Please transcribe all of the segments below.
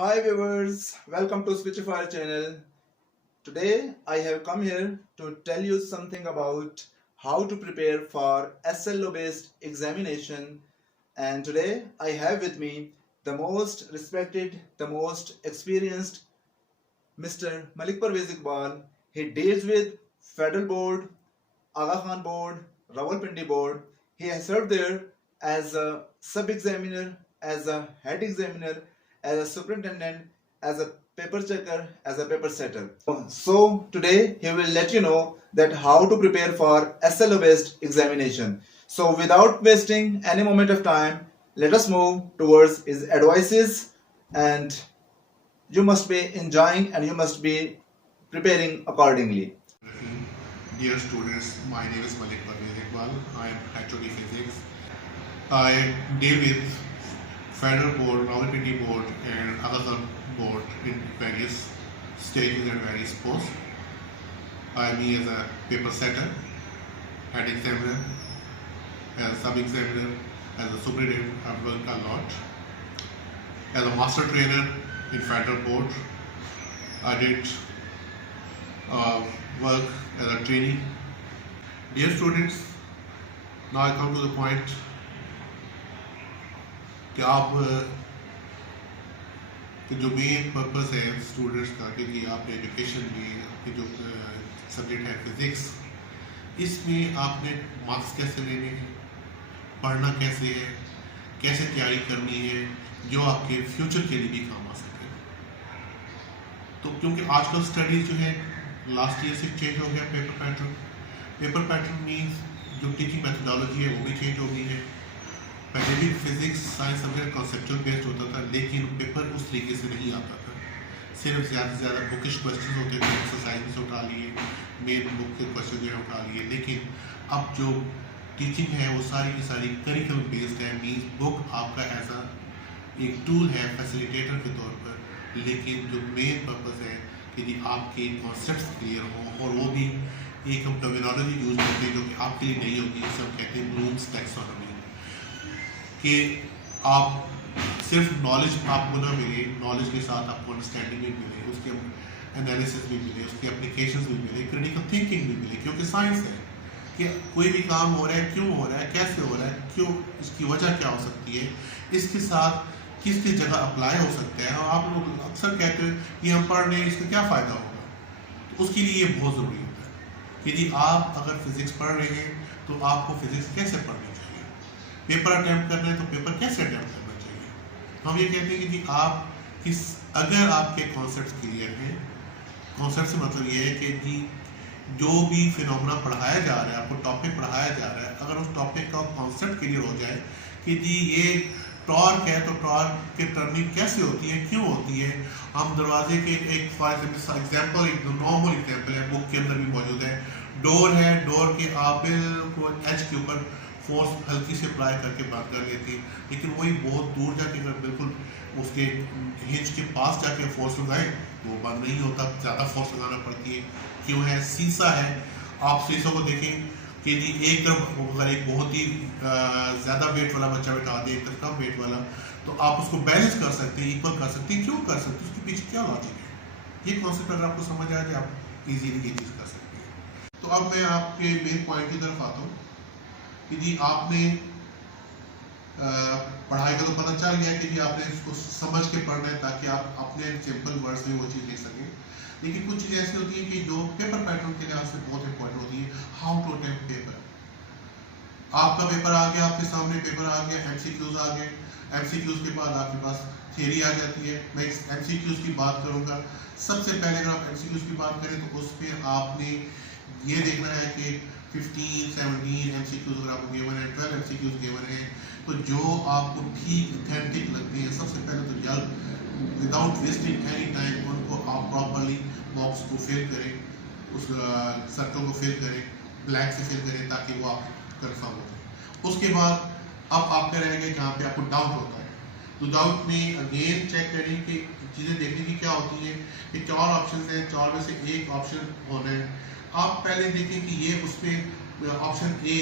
Hi viewers, welcome to Switchify channel. Today I have come here to tell you something about how to prepare for SLO based examination, and today I have with me the most respected, the most experienced Mr. Malik Parvez Iqbal. He deals with Federal Board, Aga Khan Board, Rawalpindi Board. He has served there as a sub-examiner, as a head examiner, as a superintendent, as a paper checker, as a paper setter. So today he will let you know that how to prepare for SLO based examination. So without wasting any moment of time, let us move towards his advices, and you must be enjoying and you must be preparing accordingly. Dear students, my name is Malik Parvez Iqbal. I am HOD Physics. I deal with Federal Board, Rawalpindi Board and other board in various stages and various posts. I am as a paper setter, head examiner, as a sub-examiner, as a superintendent. I've worked a lot. As a master trainer in Federal Board, I did work as a trainee. Dear students, now I come to the point कि आप कि जो main purpose है students का कि आपने education ली, आपकी जो सब्जेक्ट है फिजिक्स, इसमें आपने मार्क्स कैसे लेने हैं, पढ़ना कैसे है, कैसे तैयारी करनी है जो आपके फ्यूचर के लिए भी काम आ सके। तो क्योंकि आजकल स्टडीज जो है लास्ट ईयर से चेंज हो गया पेपर पैटर्न मीन्स जो टीचिंग मेथोडोलॉजी है वो भी चेंज हो गई है। पहले भी physics science subject conceptual based होता था, लेकिन पेपर उस तरीके से नहीं आता था। सिर्फ ज़्यादा से ज़्यादा बुकिश क्वेश्चन होते थे, एक्सरसाइज में से उठा लिए, मेन बुक के क्वेश्चन जो है उठा लिए। लेकिन अब जो टीचिंग है वो सारी की सारी करिकुलम बेस्ड है, मीन्स बुक आपका ऐसा एक टूल है फैसिलिटेटर के तौर पर, लेकिन जो मेन पर्पस है कि जी आपके कॉन्सेप्ट्स क्लियर हों, और वो भी एक हम टर्मिनोलॉजी यूज करते हैं जो कि आपके लिए नहीं होगी, जिसे हम कहते हैं ब्लूम्स टैक्सोनॉमी, कि आप सिर्फ नॉलेज आपको ना मिले, नॉलेज के साथ आपको अंडरस्टैंडिंग भी मिले, उसके एनालिसिस भी मिले, उसके एप्लीकेशंस भी मिले, क्रिटिकल थिंकिंग भी मिले, क्योंकि साइंस है कि कोई भी काम हो रहा है क्यों हो रहा है, कैसे हो रहा है, क्यों, इसकी वजह क्या हो सकती है, इसके साथ किसकी जगह अप्लाई हो सकता है। और आप लोग अक्सर कहते हैं कि हम पढ़ रहे हैं, इसका क्या फ़ायदा होगा, तो उसके लिए ये बहुत ज़रूरी होता है कि जी आप अगर फिज़िक्स पढ़ रहे हैं तो आपको फिज़िक्स कैसे पढ़नी चाहिए, पेपर अटैम्प्ट कर रहे हैं तो पेपर कैसे अटैम्प्ट करना चाहिए। हम ये कहते हैं कि जी आप अगर आपके कॉन्सेप्ट क्लियर हैं, कॉन्सेप्ट से मतलब ये है कि जी जो भी फिनोमेना पढ़ाया जा रहा है, आपको टॉपिक पढ़ाया जा रहा है, अगर उस टॉपिक का कॉन्सेप्ट क्लियर हो जाए कि जी ये टॉर्क है तो टॉर्क की टर्निंग कैसे होती है, क्यों होती है। हम दरवाजे के एक फॉर एग्जाम्पल, एक नॉर्मल एग्जाम्पल है, बुक के अंदर भी मौजूद है, डोर है, डोर के आप बिल्कुल एज के ऊपर फोर्स हल्की से अप्लाई करके बंद कर लेती, लेकिन वही बहुत दूर जाके अगर बिल्कुल उसके हिंज के पास जाके फोर्स लगाए तो बंद नहीं होता, ज़्यादा फोर्स लगाना पड़ती है। क्यों है, शीशा है, आप शीशों को देखें कि जी एक तरफ अगर एक बहुत ही ज़्यादा वेट वाला बच्चा बैठा दे, एक तरफ कम वेट वाला, तो आप उसको बैलेंस कर सकते हैं, इक्वल कर सकते हैं। क्यों कर सकते हैं, उसके पीछे क्या लॉजिक है, ये कॉन्सेप्ट अगर आपको समझ आ जाए आप इजीली ये चीज़ कर सकते हैं। तो अब मैं आपके मेन पॉइंट की तरफ आता हूँ कि जी आपने पढ़ाई का तो पता चल गया कि जी आपने इसको समझ के पढ़ना है ताकि आप अपने सिंपल वर्ड्स में वो चीज़ लिख सकें। लेकिन कुछ चीज़ें ऐसी होती हैं कि जो पेपर पैटर्न के लिहाज से बहुत इंपॉर्टेंट होती है। हाउ टू अटेम्प्ट पेपर, आपका पेपर आ गया, आपके सामने पेपर आ गया, एमसीक्यूज आ गए, एमसीक्यूज के बाद आपके पास थियरी आ जाती है। मैं एमसीक्यूज की बात करूँगा। सबसे पहले अगर आप एमसीक्यूज की बात करें तो उसमें आपने ये देखना है कि 15-17 एमसीक्यूज अगर आपको गिवन है, 12 एमसीक्यूज गिवन है, तो जो आपको ठीक ऑथेंटिक लगते हैं, सबसे पहले तो जल्द विदाउट वेस्टिंग एनी टाइम उनको आप प्रॉपरली बॉक्स को फिल करें, उस सर्कल को फिल करें, ब्लैंक से फिल करें ताकि वो आप कंफर्म हो जाए। उसके बाद अब आपने रह गए जहाँ पे आपको डाउट होता है, तो डाउट में अगेन चेक करें कि चीज़ें देखने की क्या होती है कि 4 ऑप्शन हैं, 4 में से एक ऑप्शन होना है। आप पहले देखें कि ये उसमें ऑप्शन ए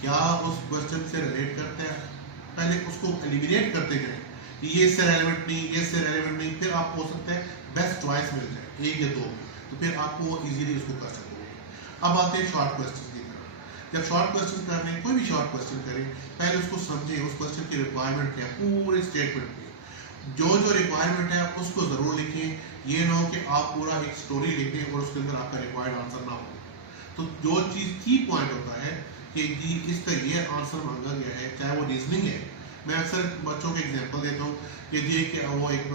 क्या उस क्वेश्चन से रिलेट करता है, पहले उसको एलिमिनेट करते जाएं, ये इससे रेलेवेंट नहीं, ये इससे रेलेवेंट नहीं, फिर आपको हो सकता है बेस्ट चॉइस मिल जाए एक या दो, तो फिर आपको इजीली उसको कर सकोगे। अब आते हैं शॉर्ट क्वेश्चन की तरफ। जब शॉर्ट क्वेश्चन कर रहे हैं, कोई भी शॉर्ट क्वेश्चन करें, पहले उसको समझें, उस क्वेश्चन की रिक्वायरमेंट क्या है पूरे स्टेटमेंट में। जो जो रिक्वायरमेंट है उसको ज़रूर लिखें। ये ना हो कि आप पूरा एक स्टोरी लिख दें और उसके अंदर आपका रिक्वायर्ड आंसर ना हो। तो जो चीज़ की पॉइंट होता है कि जी इसका ये आंसर मांगा गया है, चाहे वो रीजनिंग है। मैं अक्सर बच्चों के एग्जांपल देता हूँ कि जी कि वो एक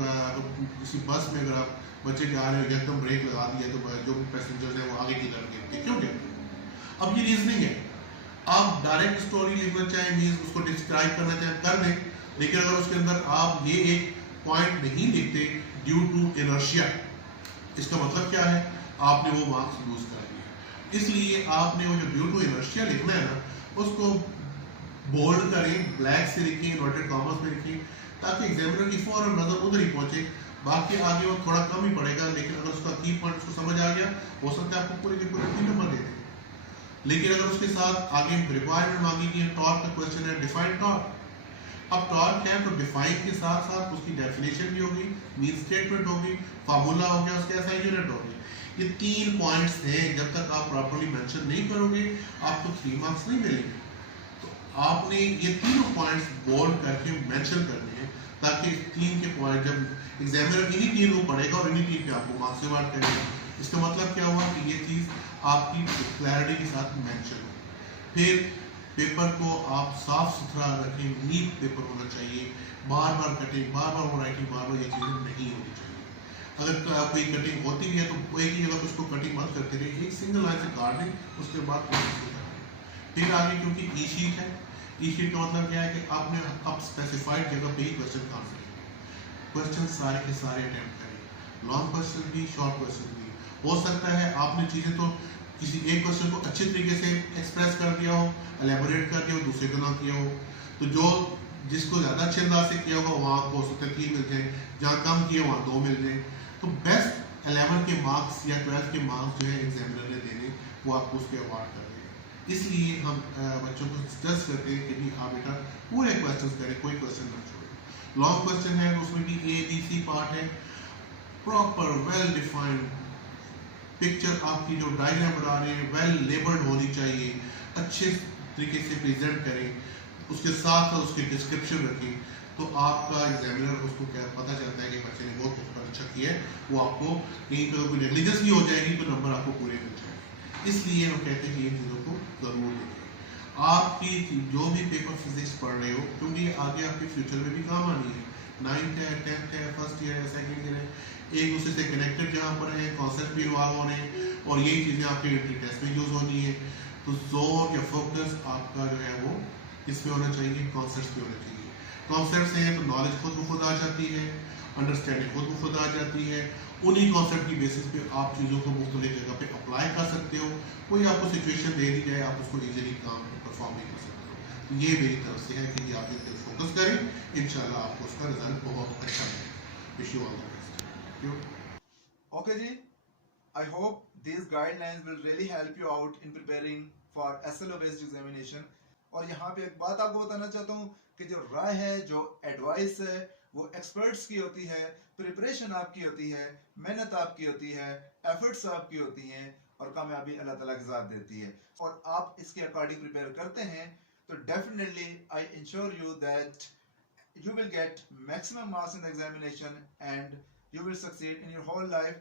किसी बस में अगर आप बच्चे जा रहे हैं, एकदम ब्रेक लगा दिया तो जो पैसेंजर्स हैं वो आगे की तरफ गिरते क्यों गिरते? अब ये रीजनिंग है। आप डायरेक्ट स्टोरी लिखना चाहें, मीन्स उसको डिस्क्राइब करना चाहें कर दें, लेकिन अगर उसके अंदर आप ये एक पॉइंट नहीं लिखते ड्यू टू इनर्शिया, इसका मतलब क्या है? आपने वो मार्क्स लूज कर दिए। इसलिए आपने वो जो ड्यू टू इनर्शिया लिखना है ना, उसको बोल्ड करें, ब्लैक से लिखें, इन्वर्टेड कॉमर्स में लिखें, ताकि एग्जामिनर की फौरन नजर उधर ही पहुंचे। बाकी आगे वो थोड़ा कम ही पड़ेगा, लेकिन अगर उसका की पॉइंट उसको समझ आ गया, हो सकता है आपको पूरे के पूरे 3 नंबर दे दें। लेकिन अगर उसके साथ आगे रिक्वायरमेंट मांगी गई है, टॉर्क का क्वेश्चन है, डिफाइन टॉर्क। अब टॉर्क क्या है, तो डिफाइन के साथ साथ उसकी डेफिनेशन भी होगी, मीन स्टेटमेंट होगी, फार्मूला हो गया, उसके ऐसा यूनिट होगी। ये 3 पॉइंट्स हैं, जब तक आप प्रॉपर्ली मेंशन नहीं करोगे आपको 3 मार्क्स नहीं मिलेंगे। तो आपने ये तीनों पॉइंट्स बोल्ड करके मेंशन करने हैं, ताकि इस 3 के पॉइंट जब एग्जामिनर इन्हीं 3 को पढ़ेगा और इन्हीं 3 पे आपको मार्क्स डिवाइड करेगा। इसका मतलब क्या हुआ कि ये चीज़ आपकी क्लैरिटी के साथ मेंशन हो। फिर पेपर को आप साफ सुथरा रखें, नीट पेपर होना चाहिए, बार बार कटिंग, बार बार राइटिंग, बार बार ये चीज़ें नहीं होनी चाहिए। अगर कोई कटिंग होती भी है तो एक ही जगह पर उसको कटिंग मत करते रहिए, एक सिंगल लाइन से काट दें, उसके बाद फिर आगे, क्योंकि ई शीट है, ई शीट का मतलब क्या है कि आपने अब स्पेसिफाइड जगह पे ही क्वेश्चन का आंसर क्वेश्चन सारे के सारे अटेम्प्ट करें, लॉन्ग क्वेश्चन भी, शॉर्ट क्वेश्चन भी। हो सकता है आपने चीज़ें तो किसी एक क्वेश्चन को अच्छे तरीके से एक्सप्रेस कर दिया हो, एलेबोरेट कर दिया हो, दूसरे को ना किया हो, तो जो जिसको ज़्यादा अच्छे अंदाज से किया होगा वहाँ आपको हो सकता है 3 मिल जाए, जहाँ कम किए वहाँ 2 मिल जाए। तो बेस्ट 11 के मार्क्स या 12 के मार्क्स जो है एग्जामिनर ने देने, वो आपको उसके अवार्ड कर देंगे। इसलिए हम बच्चों को सजेस्ट करते हैं कि नहीं आप बेटा पूरे क्वेश्चन करें, कोई क्वेश्चन ना छोड़ें। लॉन्ग क्वेश्चन है तो उसमें भी ABC पार्ट है, प्रॉपर वेल डिफाइंड पिक्चर, आपकी जो डायग्राम बना रहे हैं वेल लेबल्ड होनी चाहिए, अच्छे तरीके से प्रेजेंट करें, उसके साथ उसकी डिस्क्रिप्शन रखें, तो आपका एग्जामिनर उसको क्या पता चलता है कि बच्चे ने बहुत पेपर अच्छा किया है, वो आपको कहीं पर कोई नेग्लिजेंस भी हो जाएगी तो नंबर आपको पूरे मिल जाएंगे। इसलिए हम कहते हैं कि इन चीज़ों को जरूर देखें। आपकी जो भी पेपर फिजिक्स पढ़ रहे हो, क्योंकि आगे आपके फ्यूचर में भी काम आनी है, 9th है, 10th है, फर्स्ट ईयर है, सेकेंड ईयर है, एक दूसरे से कनेक्टेड जहाँ पर है, कॉन्सेप्ट भी इन्वॉल्व होने और यही चीज़ें आपके एंट्री टेस्ट में यूज होनी है। तो जोर या फोकस आपका जो है वो इसमें होना चाहिए, कॉन्सेप्ट पे होना चाहिए। कॉन्सेप्ट हैं तो नॉलेज खुद ब खुद आ जाती है, अंडरस्टैंडिंग खुद ब खुद आ जाती है। उन्हीं कॉन्सेप्ट की बेसिस पे आप चीज़ों को मुख्तलिफ जगह पे अप्लाई कर सकते हो। कोई आपको सिचुएशन दे दी जाए, आप उसको इजीली काम परफॉर्म नहीं कर सकते हो। तो ये मेरी तरफ से है कि आप इस पर फोकस करें, इंशाल्लाह आपको उसका रिजल्ट बहुत अच्छा मिलेगा। Wish you all the best. Okay जी, I hope these guidelines will really help you out in preparing for SLO based examination. और यहाँ पे एक बात आपको बताना चाहता हूँ कि जो राय है, जो एडवाइस है, वो एक्सपर्ट्स की होती है, प्रिपरेशन आपकी होती है, मेहनत आपकी होती है, एफर्ट्स आपकी होती हैं, और कामयाबी अल्लाह ताला के साथ देती है। और आप इसके अकॉर्डिंग प्रिपेयर करते हैं तो definitely I ensure you that you will get maximum marks in the examination and you will succeed in your whole life.